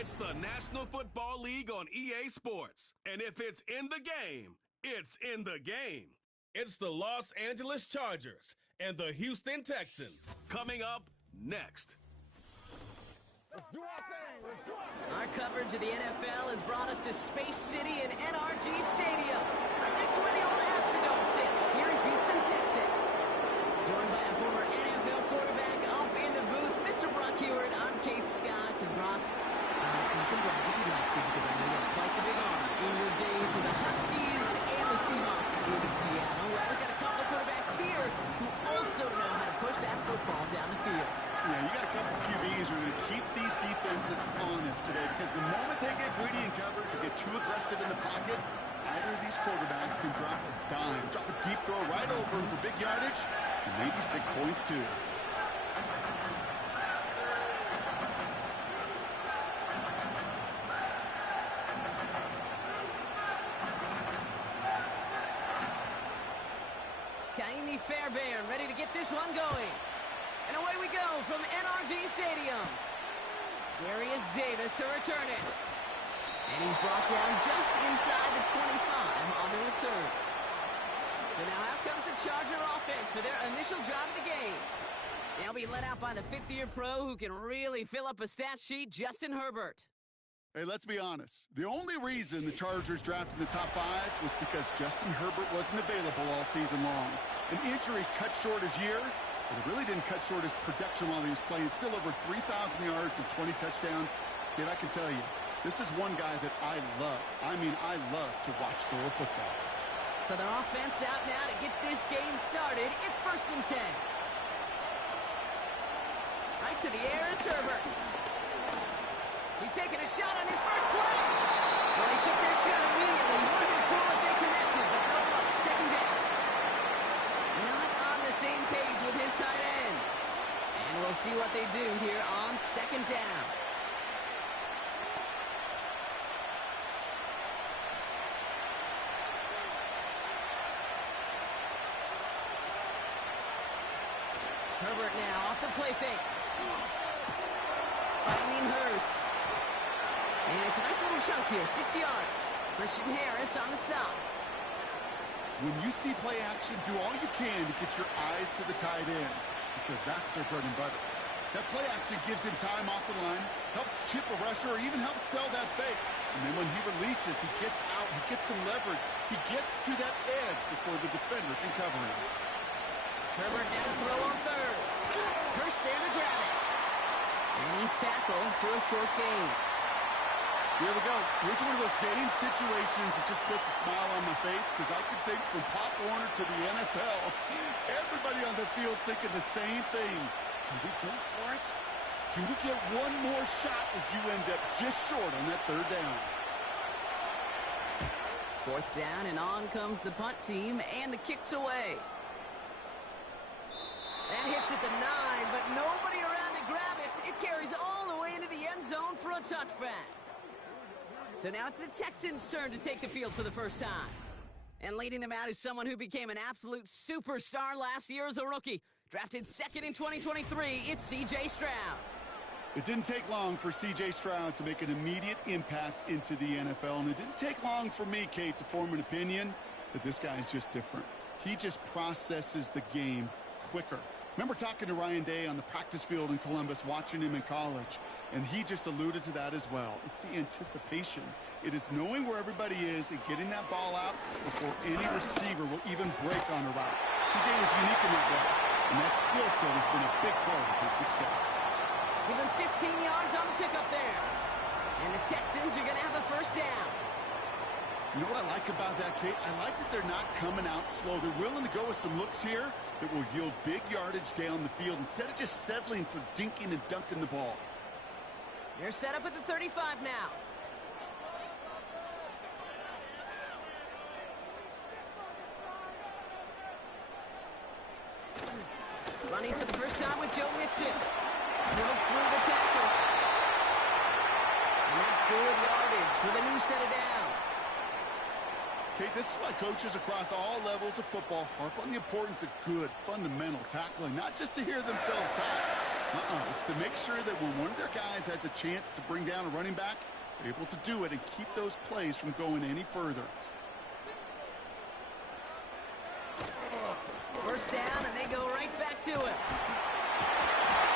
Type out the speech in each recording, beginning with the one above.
It's the National Football League on EA Sports. And if it's in the game, it's in the game. It's the Los Angeles Chargers and the Houston Texans. Coming up next. Let's do our thing. Let's do our thing. Our coverage of the NFL has brought us to Space City and NRG Stadium, right next to where the old Astrodome sits, here in Houston, Texas. Joined by a former NFL quarterback up in the booth, Mr. Brock Hewitt. I'm Kate Scott. And Brock, you can brag if you'd like to, because I know you have quite the big arm in your days with the Huskies and the Seahawks in Seattle. Well, we've got a couple of quarterbacks here who also know how to push that football down the field. Yeah, you got a couple of QBs who are going to keep these defenses honest today, because the moment they get greedy in coverage or get too aggressive in the pocket, either of these quarterbacks can drop a dime, drop a deep throw right over him for big yardage, and maybe 6 points too. Kaimi Fairbairn ready to get this one going. And away we go from NRG Stadium. Darius Davis to return it. And he's brought down just inside the 25 on the return. So now out comes the Charger offense for their initial drive of the game. They'll be led out by the fifth-year pro who can really fill up a stat sheet, Justin Herbert. Hey, let's be honest. The only reason the Chargers drafted in the top 5 was because Justin Herbert wasn't available all season long. An injury cut short his year, but it really didn't cut short his production while he was playing. Still over 3,000 yards and 20 touchdowns. Kid, I can tell you, this is one guy that I love. I mean, I love to watch throw football. So the offense out now to get this game started. It's 1st and 10. Right to the air is Herbert. He's taking a shot on his first play. Well, he took their shot immediately. Would have been cool if they connected, but no luck. 2nd down. Not on the same page with his tight end. And we'll see what they do here on 2nd down. Herbert now off the play fake. Finding Hurst. And it's a nice little chunk here, 6 yards. Christian Harris on the stop. When you see play action, do all you can to get your eyes to the tight end, because that's their bread and butter. That play action gives him time off the line, helps chip a rusher, or even helps sell that fake. And then when he releases, he gets out, he gets some leverage. He gets to that edge before the defender can cover him. Herbert now to throw on 3rd. Hurst there to grab it. And he's tackled for a short gain. Here we go. Here's one of those game situations that just puts a smile on my face, because I can think from Pop Warner to the NFL, everybody on the field thinking the same thing. Can we go for it? Can we get one more shot as you end up just short on that 3rd down? 4th down, and on comes the punt team, and the kick's away. That hits at the 9, but nobody around to grab it. It carries all the way into the end zone for a touchback. So now it's the Texans' turn to take the field for the first time. And leading them out is someone who became an absolute superstar last year as a rookie. Drafted 2nd in 2023, it's C.J. Stroud. It didn't take long for C.J. Stroud to make an immediate impact into the NFL, and it didn't take long for me, Kate, to form an opinion that this guy is just different. He just processes the game quicker. Remember talking to Ryan Day on the practice field in Columbus, watching him in college, and he just alluded to that as well. It's the anticipation. It is knowing where everybody is and getting that ball out before any receiver will even break on a route. CJ is unique in that way, and that skill set has been a big part of his success. Give him 15 yards on the pickup there. And the Texans are going to have a 1st down. You know what I like about that, Kate? I like that they're not coming out slow. They're willing to go with some looks here that will yield big yardage down the field instead of just settling for dinking and dunking the ball. They're set up at the 35 now. Running for the first time with Joe Mixon. Broke through the tackle. And that's good yardage for the new set of downs. Kate, this is why coaches across all levels of football harp on the importance of good, fundamental tackling, not just to hear themselves talk, It's to make sure that when one of their guys has a chance to bring down a running back, they're able to do it and keep those plays from going any further. First down, and they go right back to it.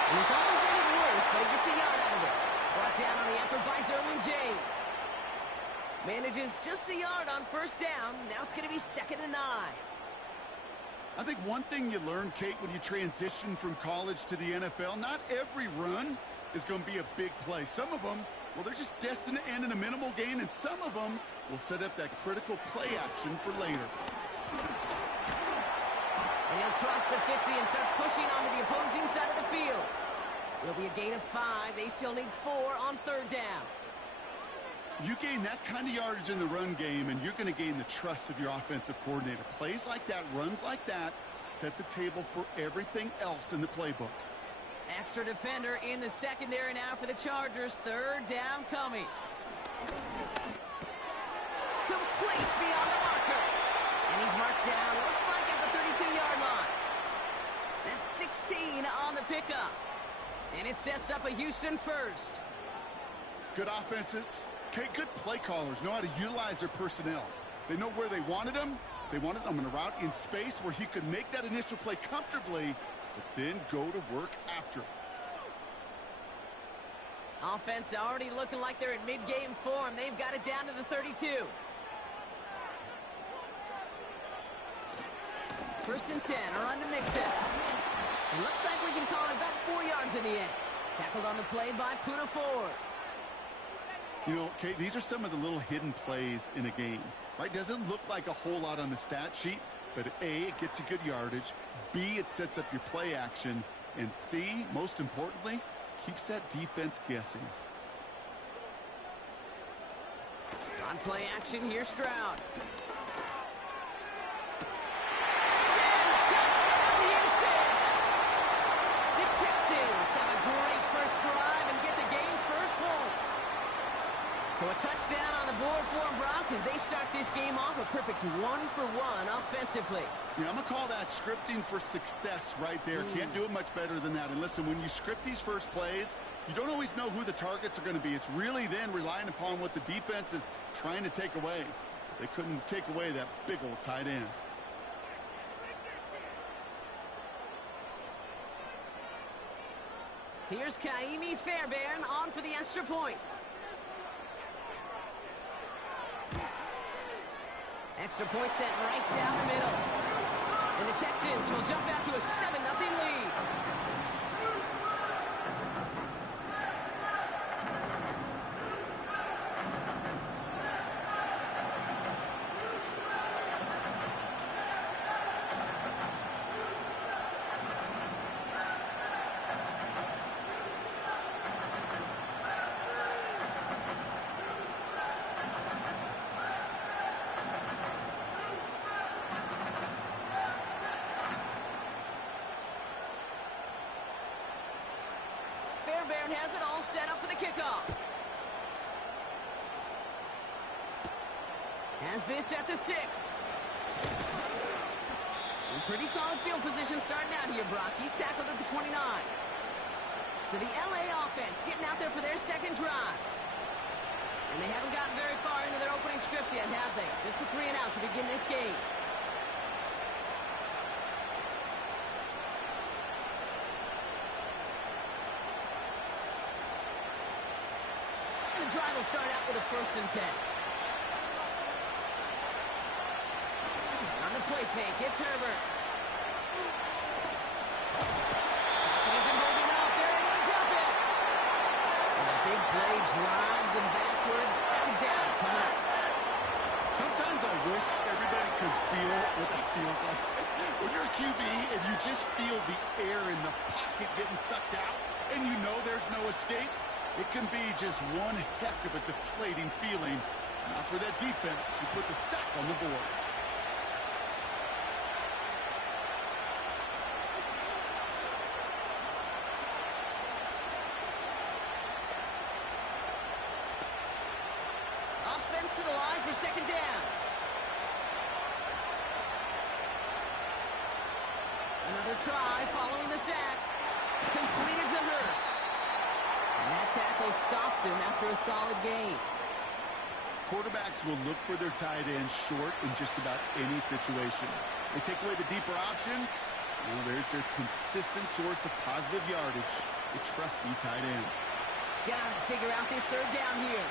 And he's almost ended worse, but he gets a yard out of this. Brought down on the effort by Derwin James. Manages just a yard on first down. Now it's going to be 2nd and 9. I think one thing you learn, Kate, when you transition from college to the NFL, not every run is going to be a big play. Some of them, well, they're just destined to end in a minimal gain, and some of them will set up that critical play action for later. And he'll cross the 50 and start pushing onto the opposing side of the field. It'll be a gain of 5. They still need 4 on 3rd down. You gain that kind of yardage in the run game, and you're going to gain the trust of your offensive coordinator. Plays like that, runs like that, set the table for everything else in the playbook. Extra defender in the secondary now for the Chargers. 3rd down coming. Complete beyond the marker. And he's marked down, looks like at the 32-yard line. That's 16 on the pickup. And it sets up a Houston first. Good offenses. Okay, good play callers know how to utilize their personnel. They know where they wanted them. They wanted them in a route in space where he could make that initial play comfortably, but then go to work after. Offense already looking like they're in mid-game form. They've got it down to the 32. 1st and 10, a run to Mixon. It looks like we can call it about 4 yards in the end. Tackled on the play by Puna Ford. You know, Kate, these are some of the little hidden plays in a game, right? Doesn't look like a whole lot on the stat sheet, but A, it gets you good yardage. B, it sets up your play action. And C, most importantly, keeps that defense guessing. On play action, here's Stroud. The Texans have a great first drive and get the game's first points. So a touchdown on the board for them, Brock, as they start this game off a perfect 1-for-1 offensively. Yeah, I'm going to call that scripting for success right there. Can't do it much better than that. And listen, when you script these first plays, you don't always know who the targets are going to be. It's really then relying upon what the defense is trying to take away. They couldn't take away that big old tight end. Here's Kaimi Fairbairn on for the extra point. Extra point sent right down the middle. And the Texans will jump out to a 7-0 lead. Fairbairn has it all set up for the kickoff. Has this at the 6. And pretty solid field position starting out here, Brock. He's tackled at the 29. So the LA offense getting out there for their second drive. And they haven't gotten very far into their opening script yet, have they? Just a 3 and out to begin this game. The drive will start out with a 1st and 10. On the play fake, it's Herbert. Falcons are moving up. They're able to drop it. And a big play drives them backwards. 2nd down coming up. Sometimes I wish everybody could feel what that feels like. When you're a QB and you just feel the air in the pocket getting sucked out and you know there's no escape, it can be just one heck of a deflating feeling. Not for that defense who puts a sack on the board. Offense to the line for 2nd down. Another try following the sack. Completed to stops him after a solid gain. Quarterbacks will look for their tight end short in just about any situation. They take away the deeper options. Well, there's their consistent source of positive yardage, the trusty tight end. Gotta figure out this third down here.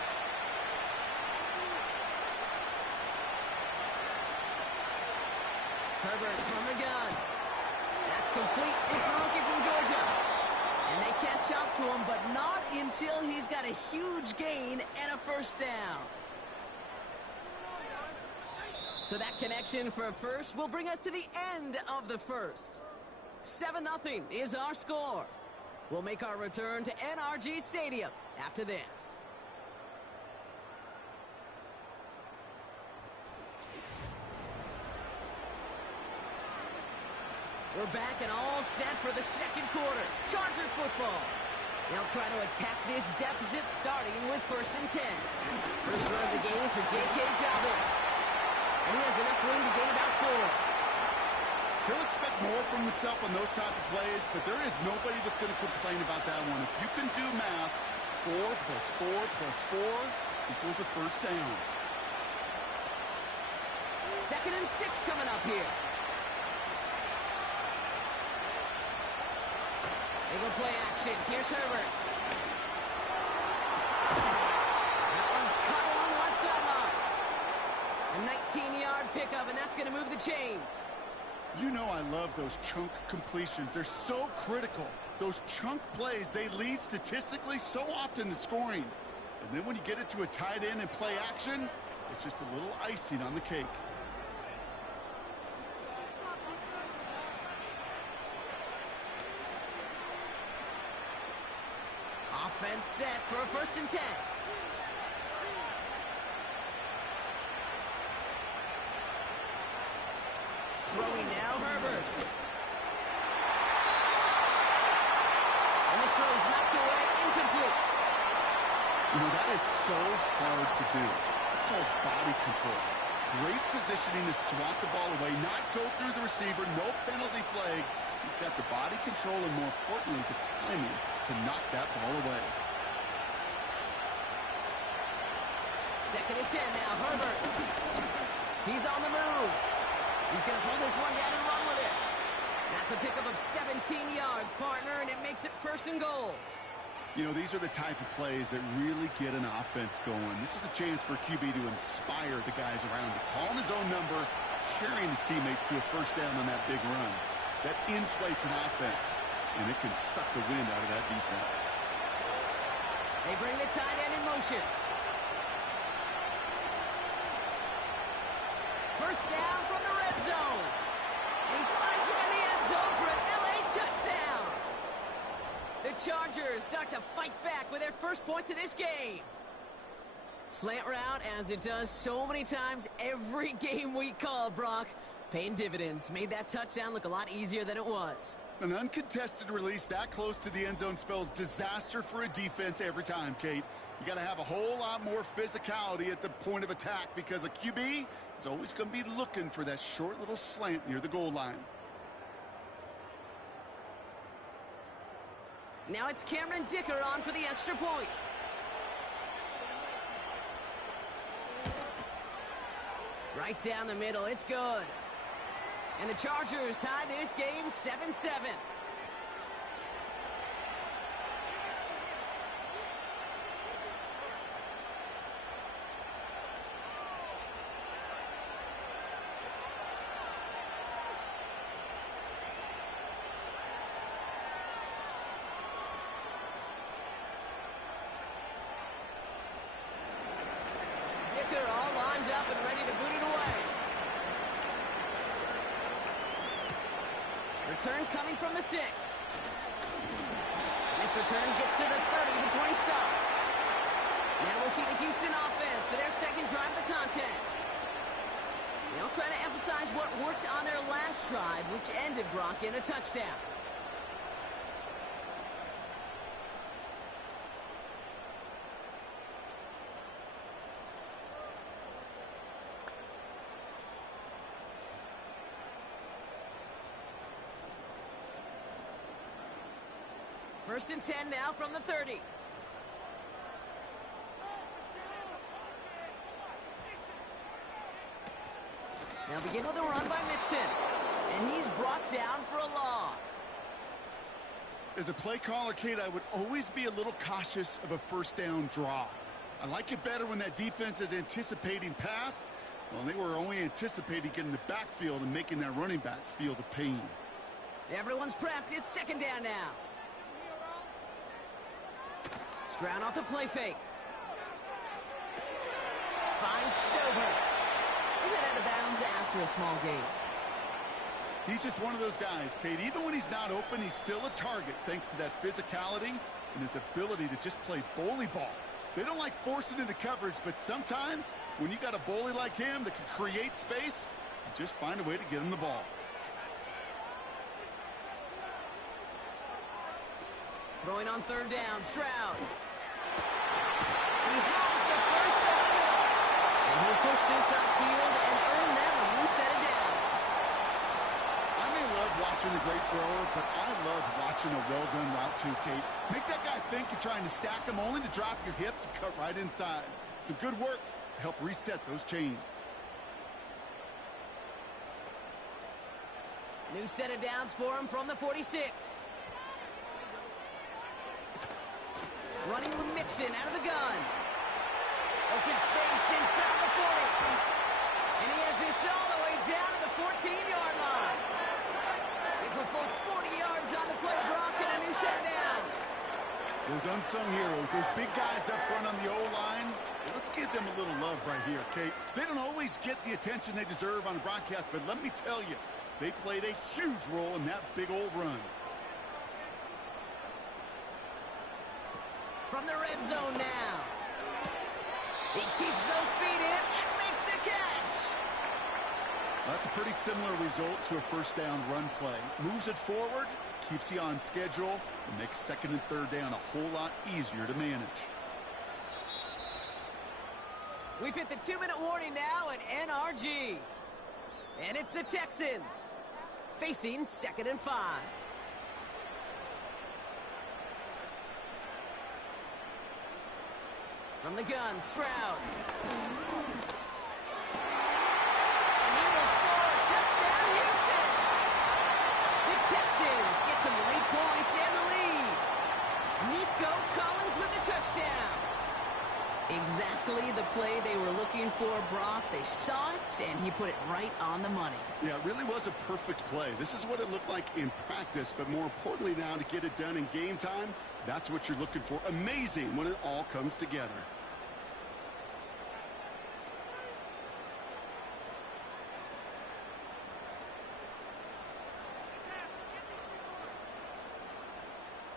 Herbert from the gun. That's complete. It's a rookie from Georgia. And they catch up to him, but not until he's got a huge gain and a first down. So that connection for a first will bring us to the end of the first. 7-0 is our score. We'll make our return to NRG Stadium after this. We're back and all set for the second quarter. Charger football. They'll try to attack this deficit starting with 1st and 10. First run of the game for J.K. Dobbins. And he has enough room to gain about 4. He'll expect more from himself on those type of plays, but there is nobody that's going to complain about that one. If you can do math, 4 plus 4 plus 4 equals a first down. 2nd and 6 coming up here. They go play action. Here's Herbert. That one's cut along left sideline. A 19-yard pickup, and that's going to move the chains. You know I love those chunk completions. They're so critical. Those chunk plays, they lead statistically so often to scoring. And then when you get it to a tight end and play action, it's just a little icing on the cake. Offense set for a 1st and 10. Throwing now, Herbert. And this throw is knocked away, incomplete. You know, that is so hard to do. It's called body control. Great positioning to swat the ball away, not go through the receiver, no penalty flag. He's got the body control and, more importantly, the timing to knock that ball away. 2nd and 10 now, Herbert. He's on the move. He's going to pull this one down and run with it. That's a pickup of 17 yards, partner, and it makes it 1st and goal. You know, these are the type of plays that really get an offense going. This is a chance for QB to inspire the guys around him, calling his own number, carrying his teammates to a first down on that big run. That inflates an offense, and it can suck the wind out of that defense. They bring the tight end in motion. First down from the red zone. He finds him in the end zone for an LA touchdown. The Chargers start to fight back with their first points of this game. Slant route, as it does so many times every game we call, Brock. Paying dividends. Made that touchdown look a lot easier than it was. An uncontested release that close to the end zone spells disaster for a defense every time, Kate. You got to have a whole lot more physicality at the point of attack because a QB is always going to be looking for that short little slant near the goal line. Now it's Cameron Dicker on for the extra point. Right down the middle, it's good. And the Chargers tie this game 7-7. Dicker all lined up and ready to boot it away. Return coming from the 6. This return gets to the 30 before he stopped. Now we'll see the Houston offense for their second drive of the contest. They'll try to emphasize what worked on their last drive, which ended, Brock, in a touchdown. First and 10 now from the 30. Now begin with a run by Mixon. And he's brought down for a loss. As a play caller, Kate, I would always be a little cautious of a first down draw. I like it better when that defense is anticipating pass. Well, they were only anticipating getting the backfield and making that running back feel the pain. Everyone's prepped. It's second down now. Stroud off the play fake. Finds Stover. He got out of bounds after a small gain. He's just one of those guys, Kate. Even when he's not open, he's still a target thanks to that physicality and his ability to just play bully ball. They don't like forcing into coverage, but sometimes when you got a bully like him that can create space, you just find a way to get him the ball. Throwing on third down, Stroud. He has the first down. And he'll push this upfield and earn them a new set of downs. I may love watching a great thrower, but I love watching a well-done route too, Kate. Make that guy think you're trying to stack him only to drop your hips and cut right inside. Some good work to help reset those chains. New set of downs for him from the 46. Running with Mixon out of the gun. Open space inside the 40. And he has this all the way down to the 14-yard line. It's a full 40 yards on the play, Brock, and a new set of downs. Those unsung heroes, those big guys up front on the O-line, let's give them a little love right here, Kate. They don't always get the attention they deserve on the broadcast, but let me tell you, they played a huge role in that big old run. From the red zone now. He keeps those feet in and makes the catch. That's a pretty similar result to a first down run play. Moves it forward, keeps you on schedule, and makes second and third down a whole lot easier to manage. We've hit the 2-minute warning now at NRG. And it's the Texans facing 2nd and 5. From the gun, Stroud. And he will score a touchdown, Houston. The Texans get some late points and the lead. Nico Collins with the touchdown. Exactly the play they were looking for, Brock. They saw it, and he put it right on the money. Yeah, it really was a perfect play. This is what it looked like in practice, but more importantly now to get it done in game time, that's what you're looking for. Amazing when it all comes together.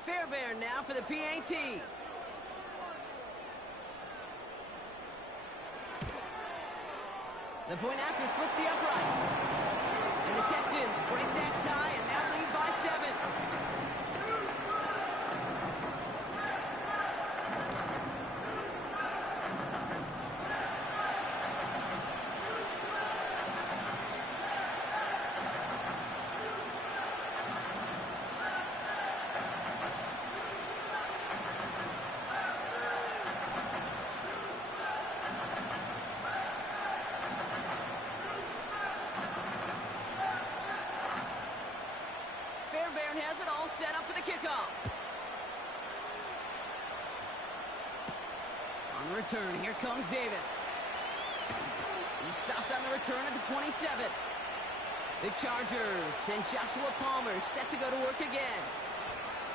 Fairbairn now for the PAT. The point after splits the uprights. And the Texans break that tie and now lead by 7. Fairbairn has it all set up for the kickoff. On the return, here comes Davis. He stopped on the return at the 27. The Chargers send Joshua Palmer set to go to work again.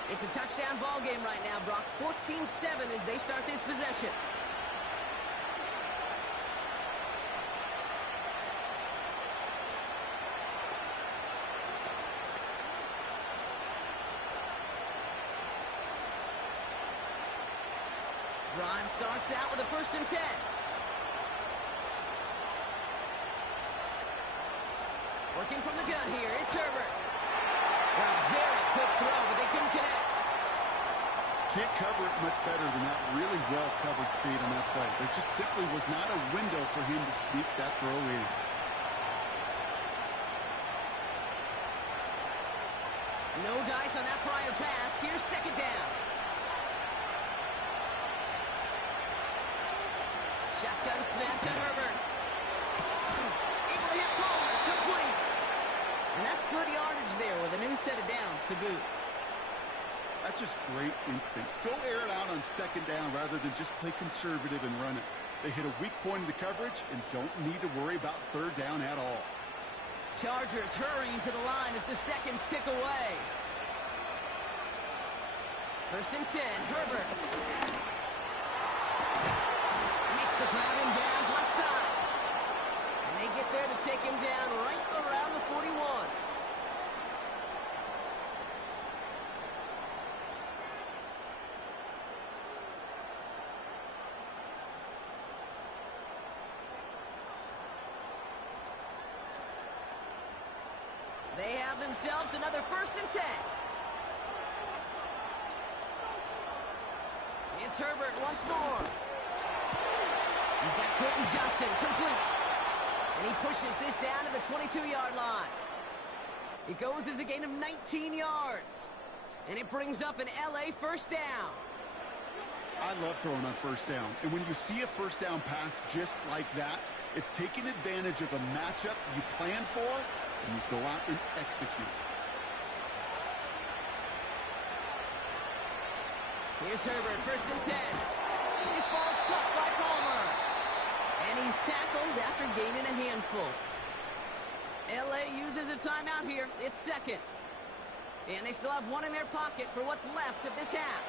It's a touchdown ball game right now, Brock. 14-7 as they start this possession. Drive starts out with a 1st and 10. Working from the gun here, it's Herbert. Well, very quick throw, but they couldn't connect. Can't cover it much better than that. Really well covered, Kate, on that play. There just simply was not a window for him to sneak that throw in. No dice on that prior pass. Here's 2nd down. Shotgun snap to Herbert. Able to hit Palmer. complete. And that's good yardage there with a new set of downs to boot. That's just great instincts. Go air it out on second down rather than just play conservative and run it. They hit a weak point in the coverage and don't need to worry about third down at all. Chargers hurrying to the line as the seconds tick away. First and 10, Herbert. Makes the grab in bounds left side. And they get there to take him down right around the 41. They have themselves another first and 10. It's Herbert once more. He's got Quentin Johnson complete. And he pushes this down to the 22-yard line. It goes as a gain of 19 yards. And it brings up an LA first down. I love throwing on first down. And when you see a first down pass just like that, it's taking advantage of a matchup you plan for, and you go out and execute. Here's Herbert, first and 10. This ball's caught by Palmer. And he's tackled after gaining a handful. LA uses a timeout here. It's second. And they still have one in their pocket for what's left of this half.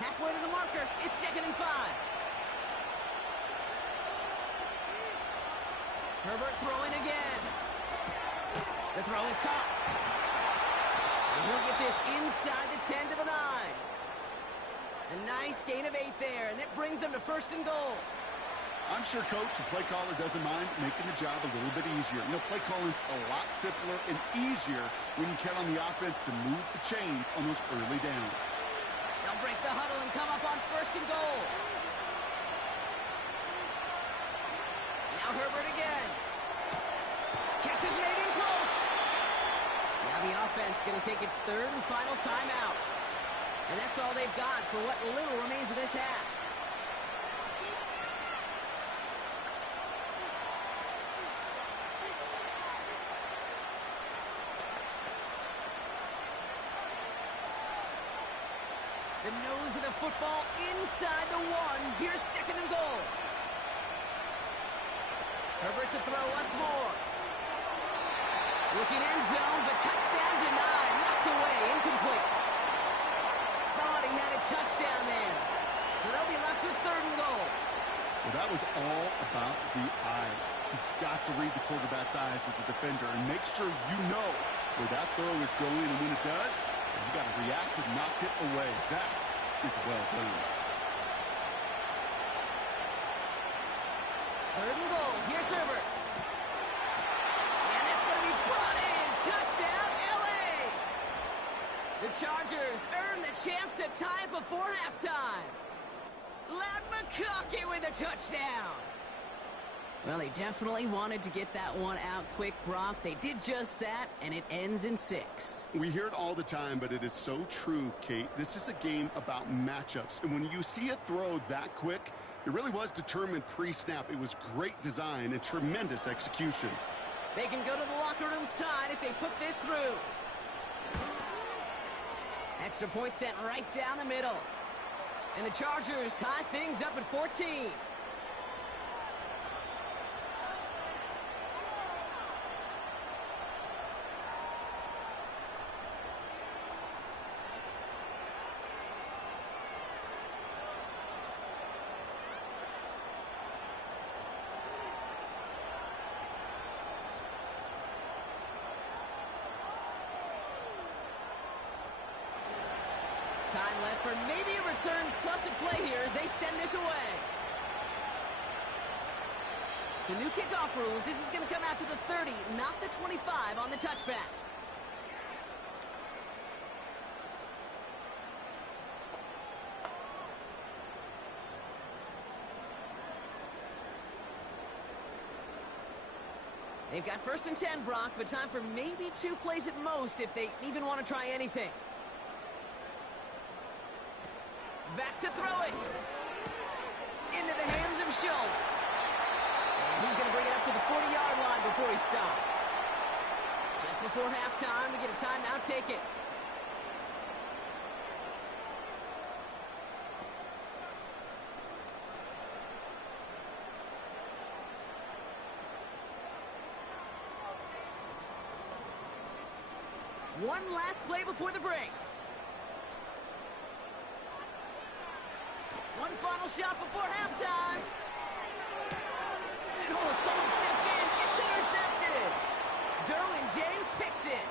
Halfway to the marker, it's 2nd and 5. Herbert throwing again. The throw is caught. And he'll get this inside the 10 to the 9. A nice gain of 8 there, and it brings them to 1st and goal. I'm sure Coach, the play caller, doesn't mind making the job a little bit easier. You know, play calling's a lot simpler and easier when you count on the offense to move the chains on those early downs. They'll break the huddle and come up on 1st and goal. Now Herbert again. Catch is made in close. Now the offense going to take its 3rd and final timeout. And that's all they've got for what little remains of this half. The nose of the football inside the 1. Here's 2nd and goal. Herbert to throw once more. Looking end zone, but touchdown denied. Knocked away, incomplete. Thought he had a touchdown there. So they'll be left with 3rd and goal. Well, that was all about the eyes. You've got to read the quarterback's eyes as a defender and make sure you know where that throw is going, and when it does, you got to react and knock it away. That is well done. 3rd and goal. Here's Herbert. And that's going to be brought in. Touchdown, LA! The Chargers earn the chance to tie it before halftime. Ladd McConkey with a touchdown. Well, they definitely wanted to get that one out quick, Brock. They did just that, and it ends in 6. We hear it all the time, but it is so true, Kate. This is a game about matchups, and when you see a throw that quick, it really was determined pre-snap. It was great design and tremendous execution. They can go to the locker rooms tied if they put this through. Extra point sent right down the middle. And the Chargers tie things up at 14. Time left for maybe a return plus a play here as they send this away. So new kickoff rules. This is going to come out to the 30, not the 25 on the touchback. They've got 1st and 10, Brock, but time for maybe 2 plays at most if they even want to try anything. Back to throw it. Into the hands of Schultz. And he's going to bring it up to the 40-yard line before he stopped. Just before halftime, we get a timeout, take it. One last play before the break. One final shot before halftime. And someone stepped in. It's intercepted. Derwin James picks it.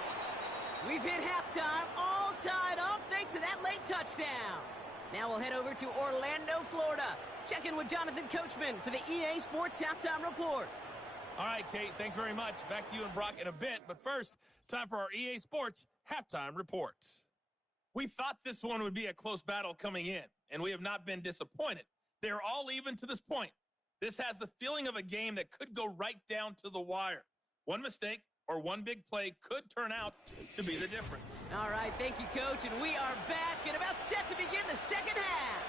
We've hit halftime, all tied up thanks to that late touchdown. Now we'll head over to Orlando, Florida. Check in with Jonathan Coachman for the EA Sports Halftime Report. All right, Kate, thanks very much. Back to you and Brock in a bit. But first, time for our EA Sports Halftime Report. We thought this one would be a close battle coming in, and we have not been disappointed. They're all even to this point. This has the feeling of a game that could go right down to the wire. One mistake or one big play could turn out to be the difference. All right, thank you, Coach, and we are back and about set to begin the second half.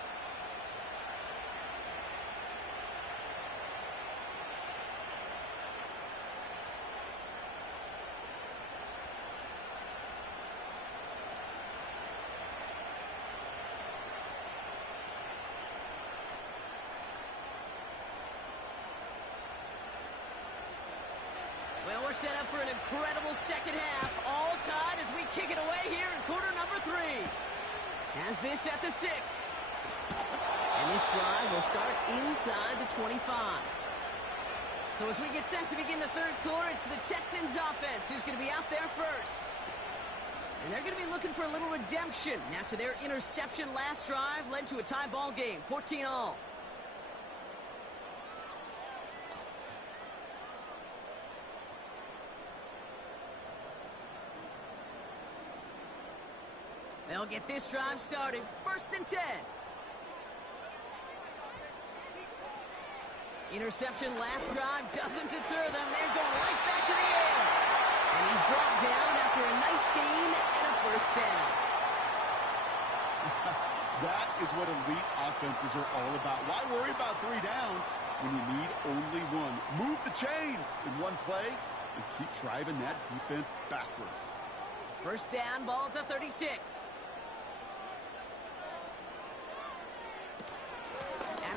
Well, we're set up for an incredible second half, all tied as we kick it away here in quarter number 3. Has this at the 6. And this drive will start inside the 25. So as we get set to begin the third quarter, it's the Texans offense who's going to be out there first. And they're going to be looking for a little redemption after their interception last drive led to a tie ball game, 14-all. They'll get this drive started. 1st and 10. Interception last drive doesn't deter them. They're going right back to the air. And he's brought down after a nice gain and a 1st down. That is what elite offenses are all about. Why worry about 3 downs when you need only 1? Move the chains in one play and keep driving that defense backwards. 1st down, ball at the 36.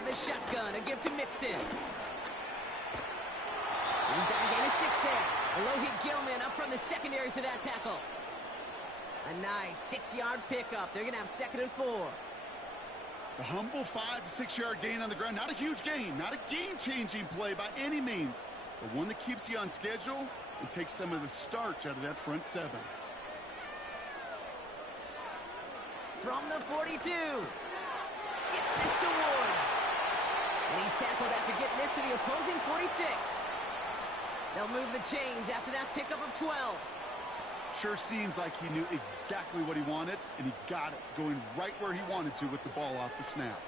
The shotgun, a gift to Mixon. He's got to gain a 6 there. Alohi Gilman up from the secondary for that tackle. A nice 6-yard pickup. They're going to have 2nd and 4. The humble 5 to 6-yard gain on the ground. Not a huge gain, not a game-changing play by any means, but one that keeps you on schedule and takes some of the starch out of that front 7. From the 42. Gets this to Woods. And he's tackled after getting this to the opposing 46. They'll move the chains after that pickup of 12. Sure seems like he knew exactly what he wanted, and he got it, going right where he wanted to with the ball off the snap.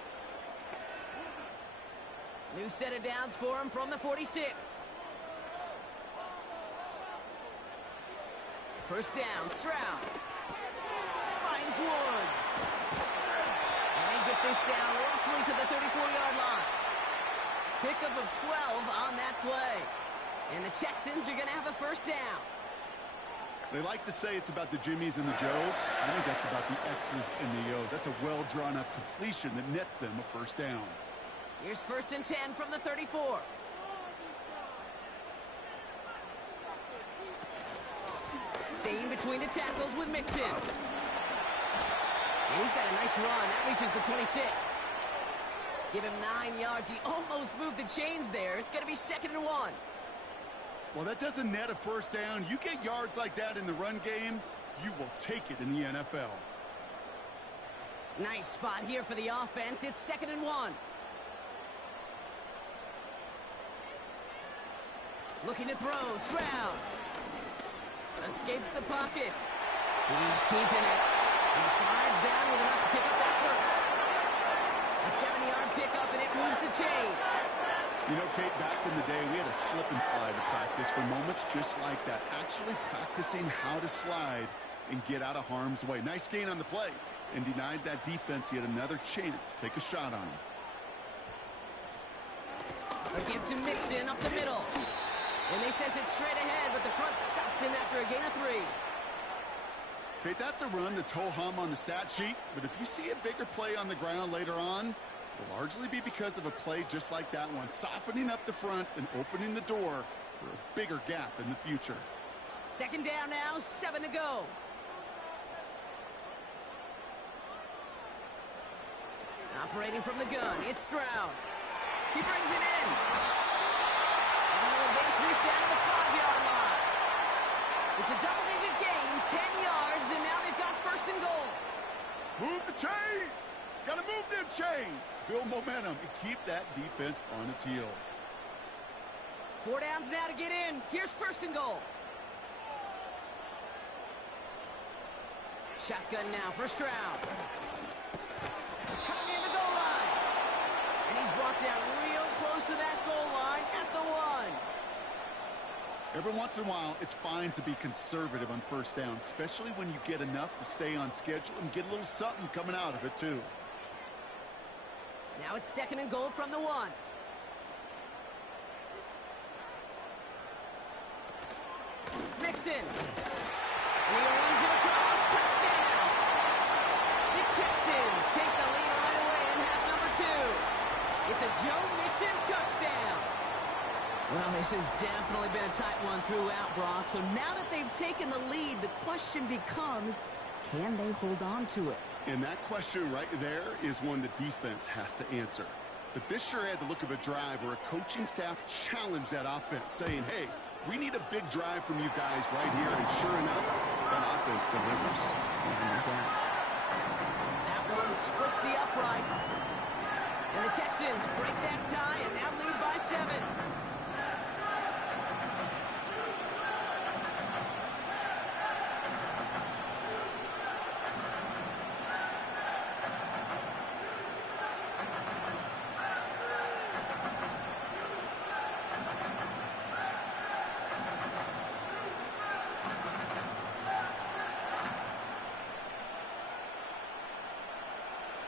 New set of downs for him from the 46. 1st down, Stroud. Finds Woods. And they get this down roughly to the 34-yard line. Pickup of 12 on that play. And the Texans are going to have a 1st down. They like to say it's about the Jimmies and the Joes. I think that's about the X's and the O's. That's a well-drawn-up completion that nets them a 1st down. Here's 1st and 10 from the 34. Staying between the tackles with Mixon. And he's got a nice run. That reaches the 26. Give him 9 yards. He almost moved the chains there. It's going to be 2nd and 1. Well, that doesn't net a 1st down. You get yards like that in the run game, you will take it in the NFL. Nice spot here for the offense. It's 2nd and 1. Looking to throw. Stroud. Escapes the pocket. He's keeping it. He slides down with enough to pick up that 1st. A 7-yard pickup, and it moves the chains. You know, Kate, back in the day, we had a slip and slide to practice for moments just like that. Actually practicing how to slide and get out of harm's way. Nice gain on the play and denied that defense yet another chance to take a shot on him. A give to Mixon up the middle. And they sent it straight ahead, but the front stops him after a gain of 3. Kate, that's a run that's ho-hum on the stat sheet, but if you see a bigger play on the ground later on, it'll largely be because of a play just like that one, softening up the front and opening the door for a bigger gap in the future. Second down now, 7 to go. Operating from the gun, it's Stroud. He brings it in. And they'll advance this down to the 5-yard line. It's a double-digit gain, 10 yards, and now they've got first and goal. Move the chains! Gotta move them chains! Build momentum and keep that defense on its heels. 4 downs now to get in. Here's first and goal. Shotgun now for Stroud. Coming near the goal line. And he's brought down real close to that goal line at the 1. Every once in a while, it's fine to be conservative on first down, especially when you get enough to stay on schedule and get a little something coming out of it, too. Now it's second and goal from the 1. Mixon. And he runs it across. Touchdown! The Texans take the lead right away in half number 2. It's a Joe Mixon touchdown. Well, this has definitely been a tight one throughout, Brock. So now that they've taken the lead, the question becomes, can they hold on to it? And that question right there is one the defense has to answer. But this sure had the look of a drive where a coaching staff challenged that offense, saying, hey, we need a big drive from you guys right here. And sure enough, that offense delivers. No doubt. That one splits the uprights. And the Texans break that tie and now lead by 7.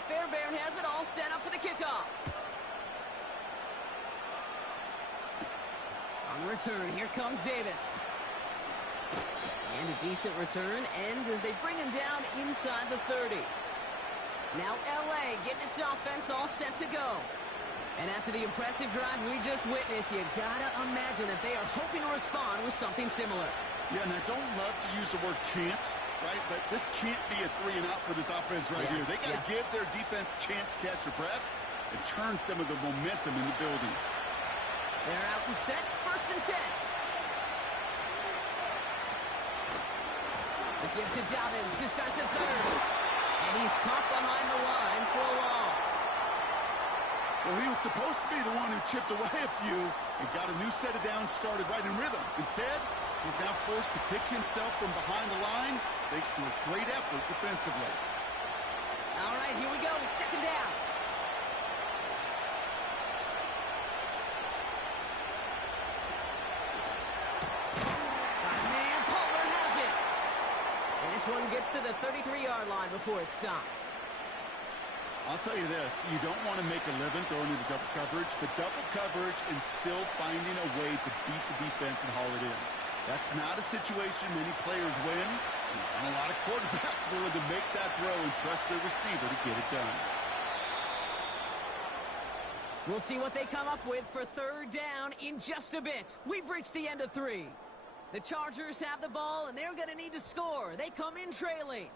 Fairbairn has it all set up for the kickoff. On the return, here comes Davis. And a decent return ends as they bring him down inside the 30. Now LA getting its offense all set to go. And after the impressive drive we just witnessed, you gotta imagine that they are hoping to respond with something similar. Yeah, and I don't love to use the word can't, right? But this can't be a 3 and out for this offense right here. They got to give their defense a chance to catch a breath and turn some of the momentum in the building. They're out and set, first and 10. The give to Dobbins to start the 3rd. And he's caught behind the line for a loss. Well, he was supposed to be the one who chipped away a few and got a new set of downs started right in rhythm. Instead, he's now forced to pick himself from behind the line thanks to a great effort defensively. All right, here we go. Second down. Man, Palmer has it. And this one gets to the 33-yard line before it stops. I'll tell you this, you don't want to make a living throwing into double coverage, but double coverage and still finding a way to beat the defense and haul it in. That's not a situation many players win, and a lot of quarterbacks willing to make that throw and trust their receiver to get it done. We'll see what they come up with for third down in just a bit. We've reached the end of 3. The Chargers have the ball, and they're going to need to score. They come in trailing.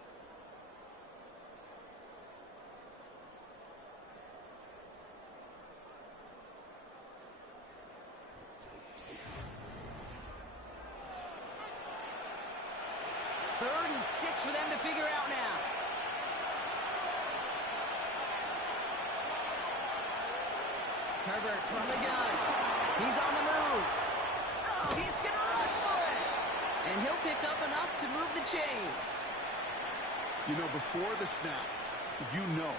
Third and 6 for them to figure out now. Herbert from the gun. He's on the move. Oh, he's going to run for it. And he'll pick up enough to move the chains. You know, before the snap,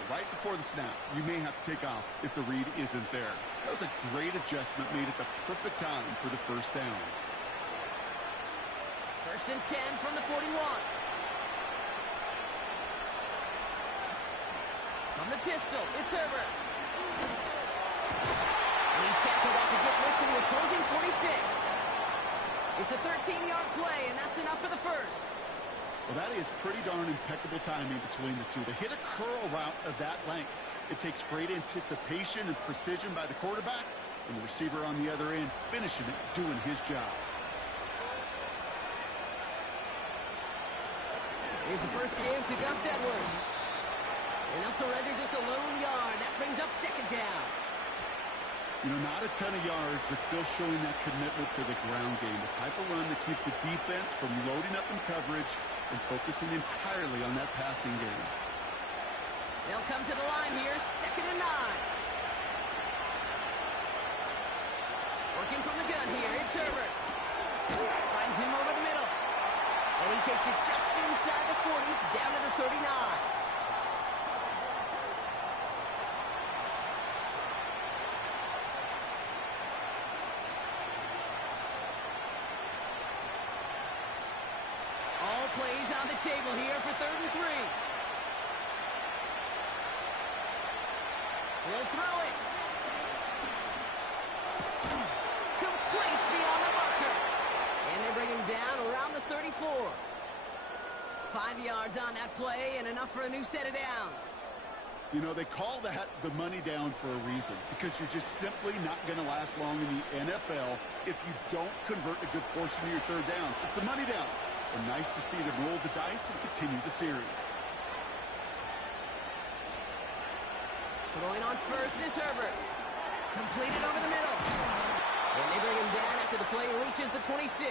right before the snap, you may have to take off if the read isn't there. was a great adjustment made at the perfect time for the first down. 1st and 10 from the 41. From the pistol, it's Herbert. And he's tackled off a get list to the opposing 46. It's a 13-yard play, and that's enough for the first. Well, that is pretty darn impeccable timing between the two. To hit a curl route of that length, it takes great anticipation and precision by the quarterback, and the receiver on the other end finishing it, doing his job. Here's the first give to Gus Edwards. And they'll surrender just a lone yard. That brings up 2nd down. You know, not a ton of yards, but still showing that commitment to the ground game. The type of run that keeps the defense from loading up in coverage and focusing entirely on that passing game. They'll come to the line here, 2nd and 9. Working from the gun here, it's Herbert. Finds him over the middle. And he takes it just inside the 40, down to the 39. All plays on the table here for 3rd and 3. He'll throw it. Complete beyond the marker. And they bring him down around the 34. 5 yards on that play and enough for a new set of downs. You know, they call that the money down for a reason, because you're just simply not going to last long in the NFL if you don't convert a good portion of your 3rd downs. It's the money down. And nice to see them roll the dice and continue the series. Throwing on first is Herbert. Completed over the middle. And they bring him down after the play reaches the 26.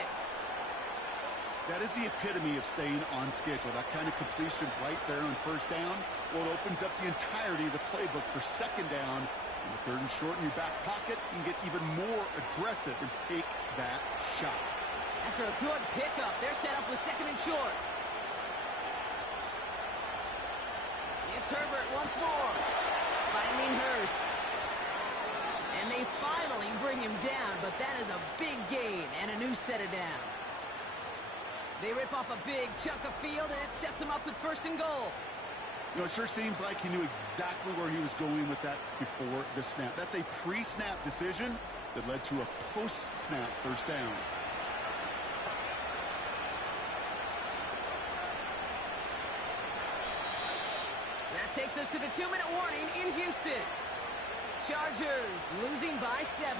That is the epitome of staying on schedule. That kind of completion right there on 1st down. Well, it opens up the entirety of the playbook for 2nd down. And the 3rd and short in your back pocket, you can get even more aggressive and take that shot. After a good pickup, they're set up with 2nd and short. It's Herbert once more. Finding Hurst. And they finally bring him down, but that is a big gain and a new set of downs. They rip off a big chunk of field, and it sets him up with 1st and goal. You know, it sure seems like he knew exactly where he was going with that before the snap. That's a pre-snap decision that led to a post-snap 1st down. That takes us to the 2-minute warning in Houston. Chargers losing by 7.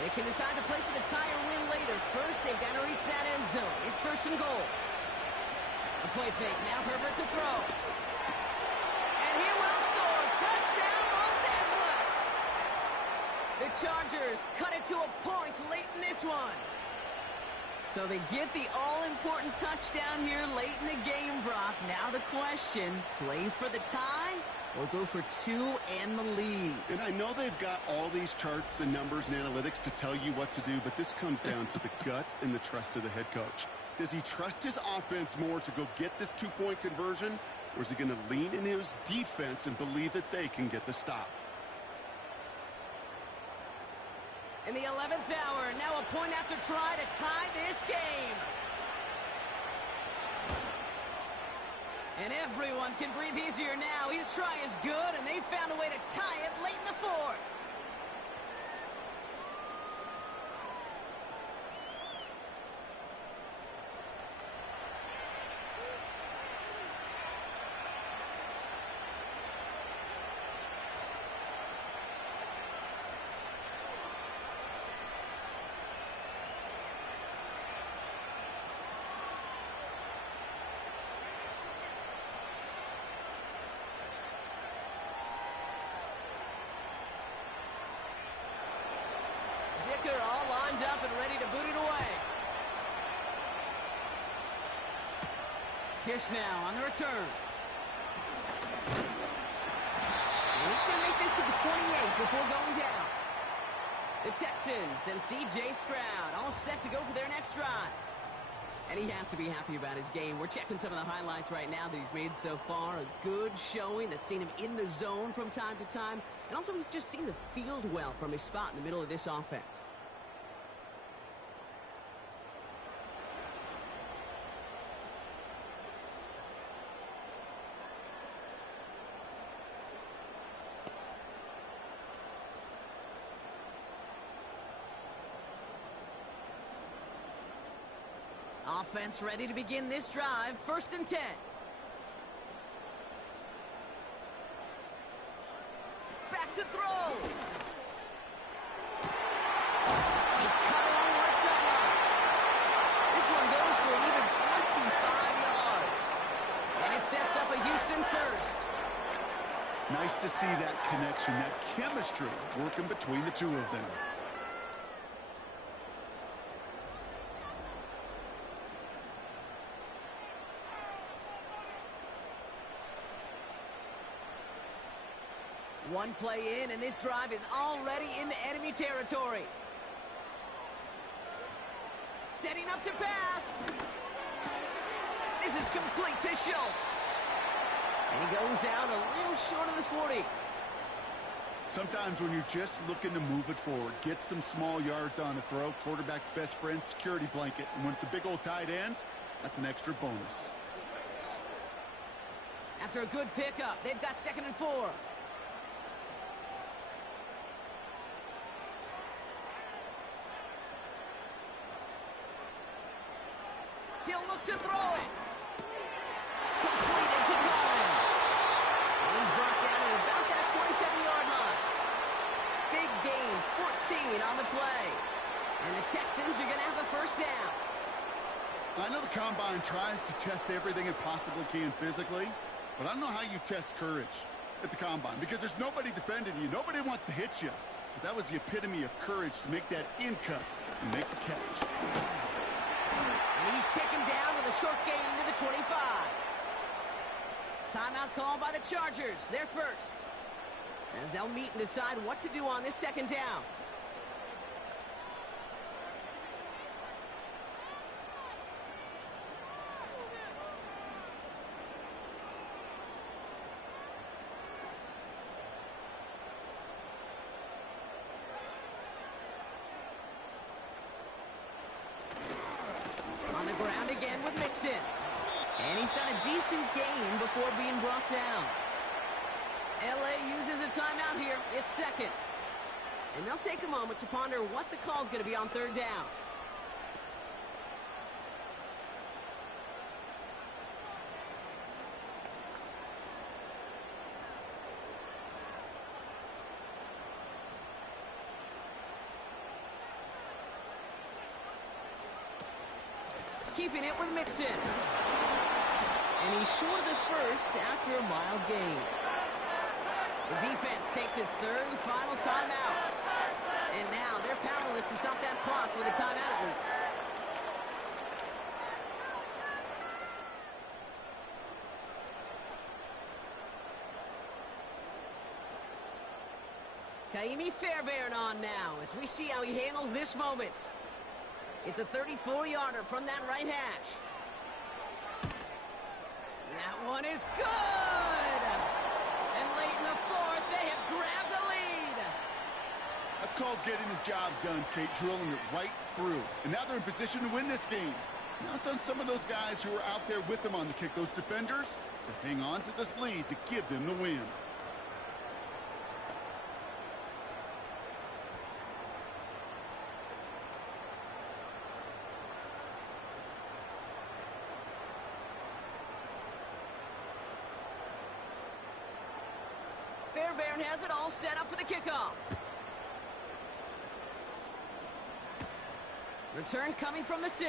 They can decide to play for the tie or win later. First, they've got to reach that end zone. It's 1st and goal. A play fake. Now Herbert to throw. And he will score. Touchdown, Los Angeles. The Chargers cut it to a point late in this one. So they get the all-important touchdown here late in the game, Brock. Now the question, play for the tie or go for 2 and the lead? And I know they've got all these charts and numbers and analytics to tell you what to do, but this comes down to the gut and the trust of the head coach. Does he trust his offense more to go get this 2-point conversion, or is he going to lean in his defense and believe that they can get the stop? In the 11th hour, now a point after try to tie this game. And everyone can breathe easier now. His try is good, and they found a way to tie it late in the 4th. All lined up and ready to boot it away. Pierce now on the return. And he's going to make this to the 28 before going down. The Texans and C.J. Stroud all set to go for their next drive. And he has to be happy about his game. We're checking some of the highlights right now that he's made so far. A good showing that's seen him in the zone from time to time. And also he's just seen the field well from his spot in the middle of this offense. Offense ready to begin this drive. 1st and 10. Back to throw. He's cut along left sideline. This one goes for an even 25 yards. And it sets up a Houston first. Nice to see that connection, that chemistry working between the two of them. One play in, and this drive is already into enemy territory. Setting up to pass. This is complete to Schultz. And he goes out a little short of the 40. Sometimes when you're just looking to move it forward, get some small yards on a throw, quarterback's best friend, security blanket. And when it's a big old tight end, that's an extra bonus. After a good pickup, they've got 2nd and 4. He'll look to throw it. Completed to Collins. And he's brought down at about that 27-yard line. Big gain, 14 on the play. And the Texans are going to have a 1st down. I know the Combine tries to test everything it possibly can physically, but I don't know how you test courage at the Combine because there's nobody defending you. Nobody wants to hit you. But that was the epitome of courage to make that in cut and make the catch. And he's taken down with a short gain to the 25. Timeout called by the Chargers. They're first. As they'll meet and decide what to do on this 2nd down. On the ground again with Mixon. And he's got a decent gain before being brought down. LA uses a timeout here. It's 2nd. And they'll take a moment to ponder what the call is going to be on 3rd down. Keeping it with Mixon. And he's short of the 1st after a mild gain. The defense takes its 3rd and final timeout. And now they're powerless to stop that clock with a timeout at least. Kaimi Fairbairn on now as we see how he handles this moment. It's a 34-yarder from that right hash. That one is good! And late in the 4th, they have grabbed a lead. That's called getting his job done, Kate, drilling it right through. And now they're in position to win this game. Now it's on some of those guys who are out there with them on the kick, those defenders, to hang on to this lead to give them the win. Fairbairn has it all set up for the kickoff. Return coming from the 6.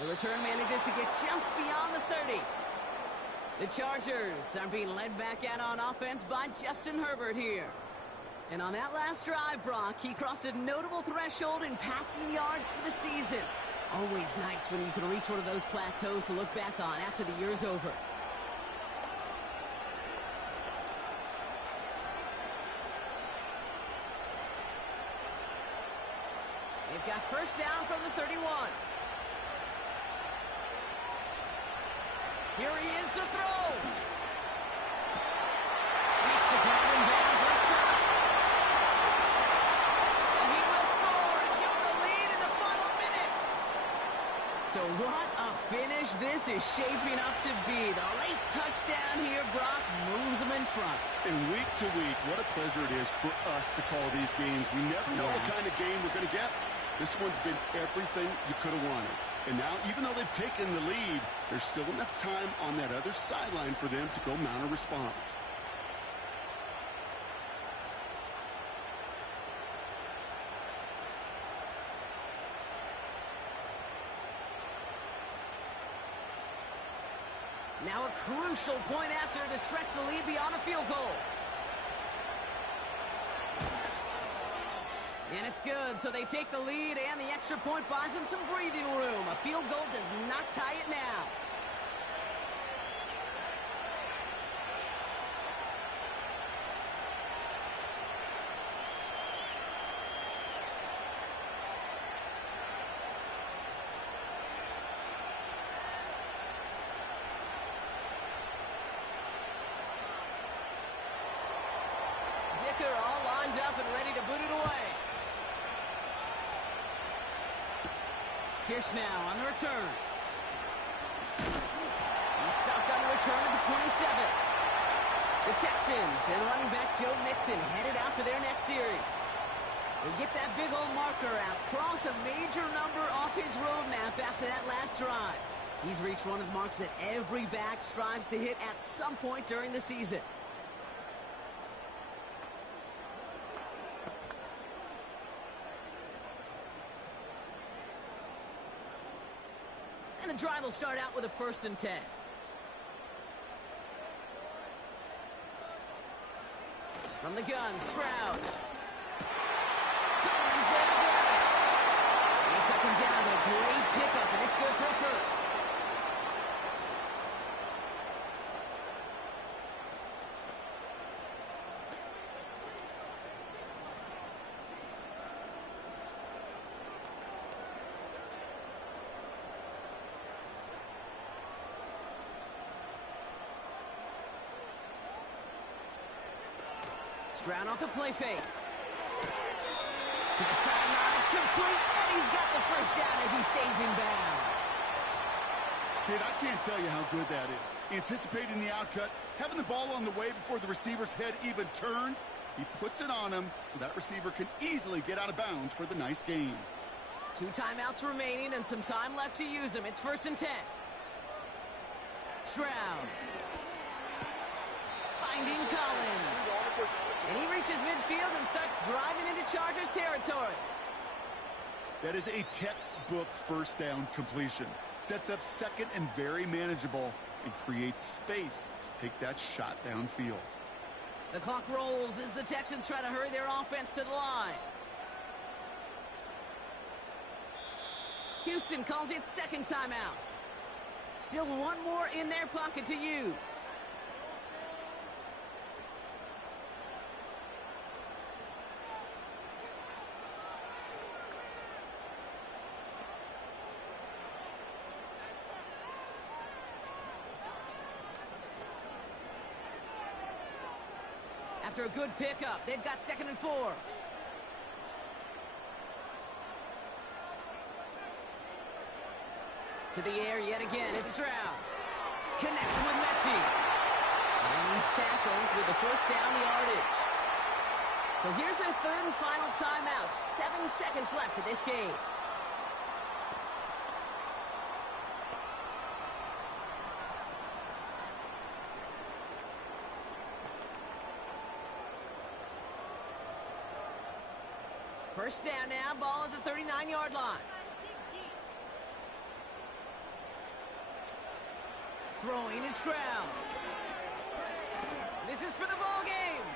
The return manages to get just beyond the 30. The Chargers are being led back out on offense by Justin Herbert here. And on that last drive, Brock, he crossed a notable threshold in passing yards for the season. Always nice when you can reach one of those plateaus to look back on after the year's over. They've got first down from the 31. Here he is to throw. Makes the grab in bounds left side. And he will score and give the lead in the final minute. So what a finish this is shaping up to be. The late touchdown here, Brock, moves them in front. And week to week, what a pleasure it is for us to call these games. We never know what kind of game we're going to get. This one's been everything you could have wanted. And now, even though they've taken the lead, there's still enough time on that other sideline for them to go mount a response. Now a crucial point after to stretch the lead beyond a field goal. And it's good, so they take the lead, and the extra point buys them some breathing room. A field goal does not tie it now. Dicker all lined up and ready to boot it away. Pierce now on the return. He's stopped on the return at the 27. The Texans and running back Joe Mixon headed out for their next series. They get that big old marker out, cross a major number off his roadmap after that last drive. He's reached one of the marks that every back strives to hit at some point during the season. And the drive will start out with a 1st and 10. From the gun, Stroud. Collins there to grab it. They touch him down, a great pickup, and it's good for a first. Stroud off the play fake. To the sideline, complete, and he's got the first down as he stays in bounds. Kid, I can't tell you how good that is. Anticipating the outcut, having the ball on the way before the receiver's head even turns, he puts it on him so that receiver can easily get out of bounds for the nice gain. 2 timeouts remaining and some time left to use them. It's 1st and 10. Stroud. Finding Collins. And he reaches midfield and starts driving into Chargers territory. That is a textbook first down completion. Sets up second and very manageable and creates space to take that shot downfield. The clock rolls as the Texans try to hurry their offense to the line. Houston calls it 2nd timeout. Still one more in their pocket to use. After a good pickup, they've got 2nd and 4. To the air yet again, it's Stroud. Connects with Mechie. And he's tackled with the first down yardage. So here's their 3rd and final timeout. 7 seconds left to this game. First down now, ball at the 39-yard line. Throwing is Stroud. This is for the ball game.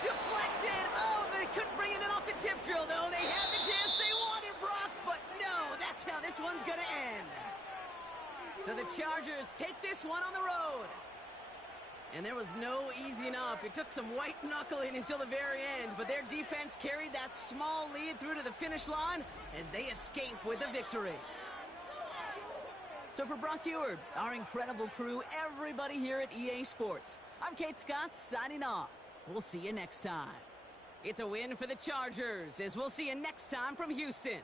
Deflected. Oh, they couldn't bring it in off the tip drill, though. They had the chance they wanted, Brock, but no, that's how this one's going to end. So the Chargers take this one on the road. And there was no easing up. It took some white knuckling until the very end, but their defense carried that small lead through to the finish line as they escape with a victory. So for Brock Eward, our incredible crew, everybody here at EA Sports, I'm Kate Scott signing off. We'll see you next time. It's a win for the Chargers, as we'll see you next time from Houston.